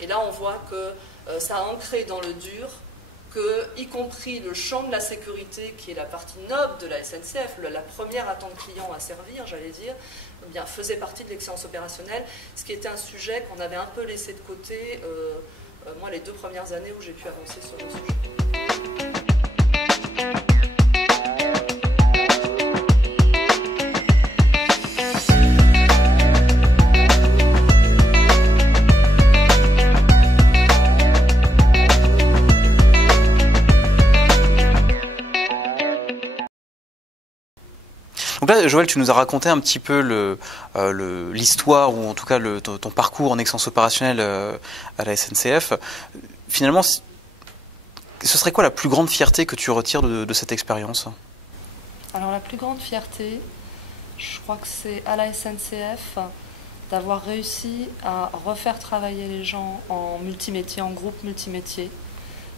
Et là, on voit que ça a ancré dans le dur que, y compris le champ de la sécurité, qui est la partie noble de la SNCF, la première attente client à servir, j'allais dire, eh bien, faisait partie de l'excellence opérationnelle, ce qui était un sujet qu'on avait un peu laissé de côté, moi, les 2 premières années où j'ai pu avancer sur le sujet. Donc là, Joël, tu nous as raconté un petit peu l'histoire, ou en tout cas ton parcours en excellence opérationnelle à la SNCF. Finalement, ce serait quoi la plus grande fierté que tu retires de cette expérience? Alors la plus grande fierté, je crois que c'est à la SNCF d'avoir réussi à refaire travailler les gens en multimétier, en groupe multimétier,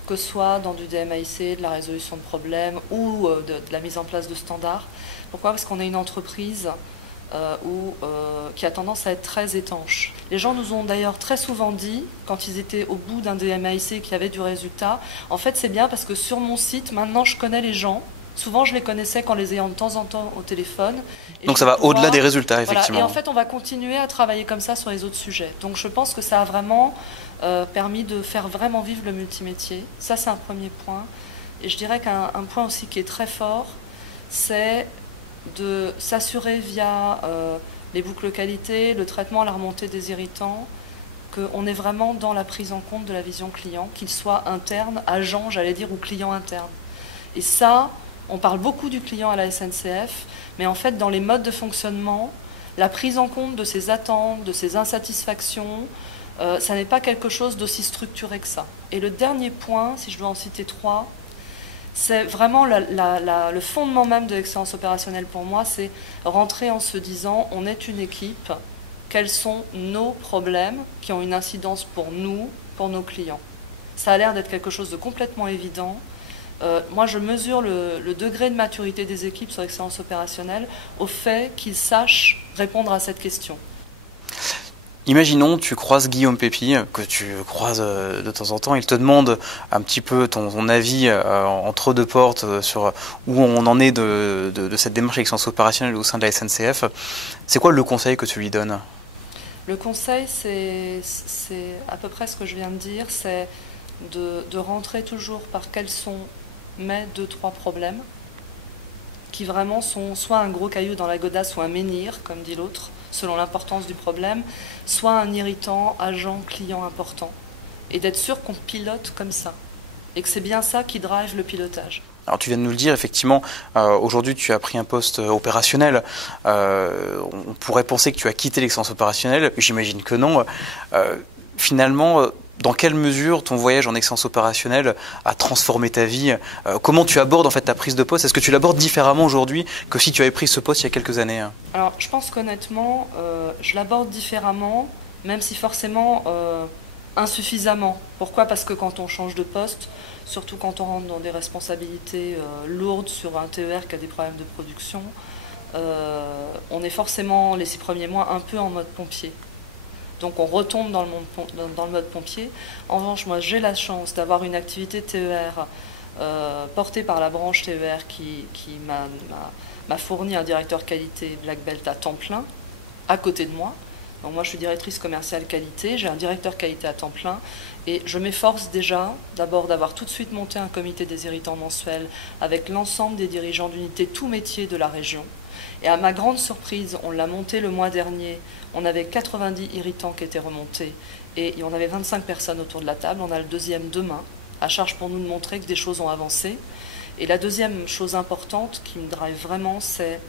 que ce soit dans du DMAIC, de la résolution de problèmes ou de la mise en place de standards. Pourquoi? Parce qu'on est une entreprise qui a tendance à être très étanche. Les gens nous ont d'ailleurs très souvent dit, quand ils étaient au bout d'un DMAIC qui avait du résultat, en fait c'est bien parce que sur mon site, maintenant je connais les gens. Souvent je les connaissais qu'en les ayant de temps en temps au téléphone. Donc ça va au-delà des résultats, effectivement. Voilà, et en fait on va continuer à travailler comme ça sur les autres sujets. Donc je pense que ça a vraiment permis de faire vraiment vivre le multimétier. Ça c'est un premier point. Et je dirais qu'un point aussi qui est très fort, c'est de s'assurer via les boucles qualité, le traitement, la remontée des irritants, qu'on est vraiment dans la prise en compte de la vision client, qu'il soit interne, agent, j'allais dire, ou client interne. Et ça, on parle beaucoup du client à la SNCF, mais en fait, dans les modes de fonctionnement, la prise en compte de ses attentes, de ses insatisfactions, ça n'est pas quelque chose d'aussi structuré que ça. Et le dernier point, si je dois en citer 3, c'est vraiment le fondement même de l'excellence opérationnelle pour moi, c'est rentrer en se disant, on est une équipe, quels sont nos problèmes qui ont une incidence pour nous, pour nos clients. Ça a l'air d'être quelque chose de complètement évident. Moi, je mesure le degré de maturité des équipes sur l'excellence opérationnelle au fait qu'ils sachent répondre à cette question. Imaginons, tu croises Guillaume Pépi, que tu croises de temps en temps, il te demande un petit peu ton avis entre deux portes sur où on en est de cette démarche d'excellence opérationnelle au sein de la SNCF. C'est quoi le conseil que tu lui donnes? Le conseil, c'est à peu près ce que je viens de dire, c'est de rentrer toujours par quels sont mes 2-3 problèmes, qui vraiment sont soit un gros caillou dans la godasse ou un menhir, comme dit l'autre, selon l'importance du problème, soit un irritant, agent, client important. Et d'être sûr qu'on pilote comme ça. Et que c'est bien ça qui drive le pilotage. Alors tu viens de nous le dire, effectivement, aujourd'hui tu as pris un poste opérationnel. On pourrait penser que tu as quitté l'excellence opérationnelle, j'imagine que non. Finalement, dans quelle mesure ton voyage en excellence opérationnelle a transformé ta vie? Comment tu abordes en fait ta prise de poste? Est-ce que tu l'abordes différemment aujourd'hui que si tu avais pris ce poste il y a quelques années? Alors je pense qu'honnêtement, je l'aborde différemment, même si forcément insuffisamment. Pourquoi? Parce que quand on change de poste, surtout quand on rentre dans des responsabilités lourdes sur un TER qui a des problèmes de production, on est forcément les 6 premiers mois un peu en mode pompier. Donc on retombe dans le mode pompier. En revanche, moi j'ai la chance d'avoir une activité TER portée par la branche TER qui m'a fourni un directeur qualité Black Belt à temps plein, à côté de moi. Donc moi je suis directrice commerciale qualité, j'ai un directeur qualité à temps plein et je m'efforce déjà d'abord d'avoir tout de suite monté un comité des irritants mensuel avec l'ensemble des dirigeants d'unités tout métier de la région. Et à ma grande surprise, on l'a monté le mois dernier, on avait 90 irritants qui étaient remontés et on avait 25 personnes autour de la table, on a le deuxième demain, à charge pour nous de montrer que des choses ont avancé. Et la deuxième chose importante qui me drive vraiment, c'est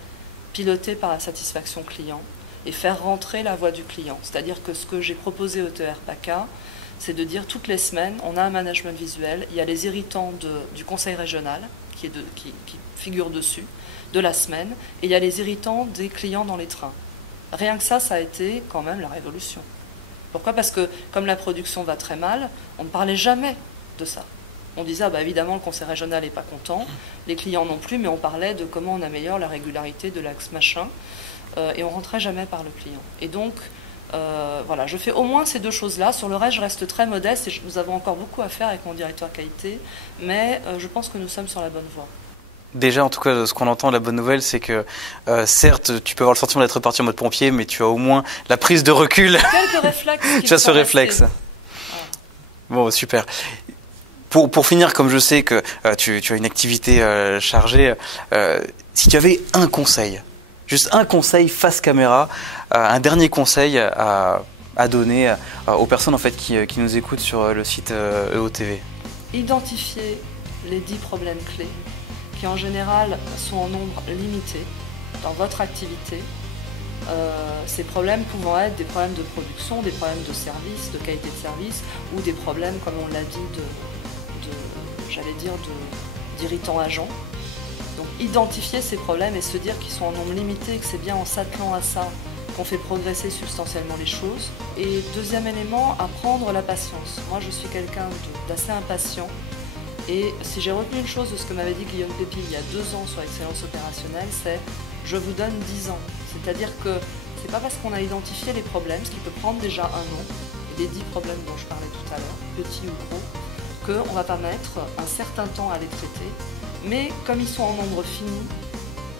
piloter par la satisfaction client et faire rentrer la voix du client. C'est-à-dire que ce que j'ai proposé au TER PACA, c'est de dire toutes les semaines, on a un management visuel, il y a les irritants du conseil régional qui figurent dessus, de la semaine, et il y a les irritants des clients dans les trains. Rien que ça a été quand même la révolution. Pourquoi? Parce que comme la production va très mal, on ne parlait jamais de ça. On disait, évidemment, le conseil régional n'est pas content, les clients non plus, mais on parlait de comment on améliore la régularité de l'axe machin, et on ne rentrait jamais par le client. Et donc, Voilà, je fais au moins ces 2 choses-là. Sur le reste, je reste très modeste et nous avons encore beaucoup à faire avec mon directeur qualité, mais je pense que nous sommes sur la bonne voie. Déjà, en tout cas, ce qu'on entend, la bonne nouvelle, c'est que certes, tu peux avoir le sentiment d'être parti en mode pompier, mais tu as au moins la prise de recul. Quelques réflexes. Tu as ce réflexe. Voilà. Bon, super. Pour finir, comme je sais que tu as une activité chargée, si tu avais un conseil, juste un conseil face caméra, un dernier conseil à donner aux personnes en fait, qui nous écoutent sur le site EOTV. Identifier les 10 problèmes clés qui en général sont en nombre limité dans votre activité. Ces problèmes pouvant être des problèmes de production, des problèmes de service, de qualité de service, ou des problèmes, comme on l'a dit, d'irritants agents. Donc identifier ces problèmes et se dire qu'ils sont en nombre limité et que c'est bien en s'attelant à ça qu'on fait progresser substantiellement les choses. Et deuxième élément, apprendre la patience. Moi je suis quelqu'un d'assez impatient. Et si j'ai retenu une chose de ce que m'avait dit Guillaume Pépi il y a 2 ans sur l'excellence opérationnelle, c'est « je vous donne 10 ans ». C'est-à-dire que c'est pas parce qu'on a identifié les problèmes, ce qui peut prendre déjà 1 an, et les 10 problèmes dont je parlais tout à l'heure, petits ou gros, qu'on ne va pas mettre un certain temps à les traiter, mais comme ils sont en nombre fini,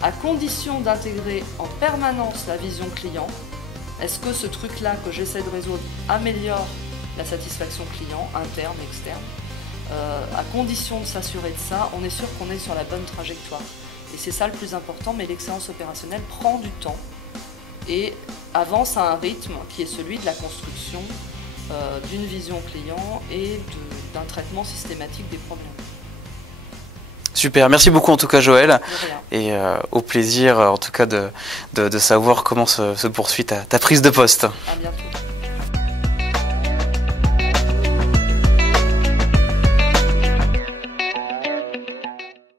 à condition d'intégrer en permanence la vision client, est-ce que ce truc-là que j'essaie de résoudre améliore la satisfaction client, interne, externe, à condition de s'assurer de ça, on est sûr qu'on est sur la bonne trajectoire. Et c'est ça le plus important, mais l'excellence opérationnelle prend du temps et avance à un rythme qui est celui de la construction d'une vision client et d'un traitement systématique des problèmes. Super, merci beaucoup en tout cas Joëlle, et au plaisir en tout cas de savoir comment se poursuit ta prise de poste. À bientôt.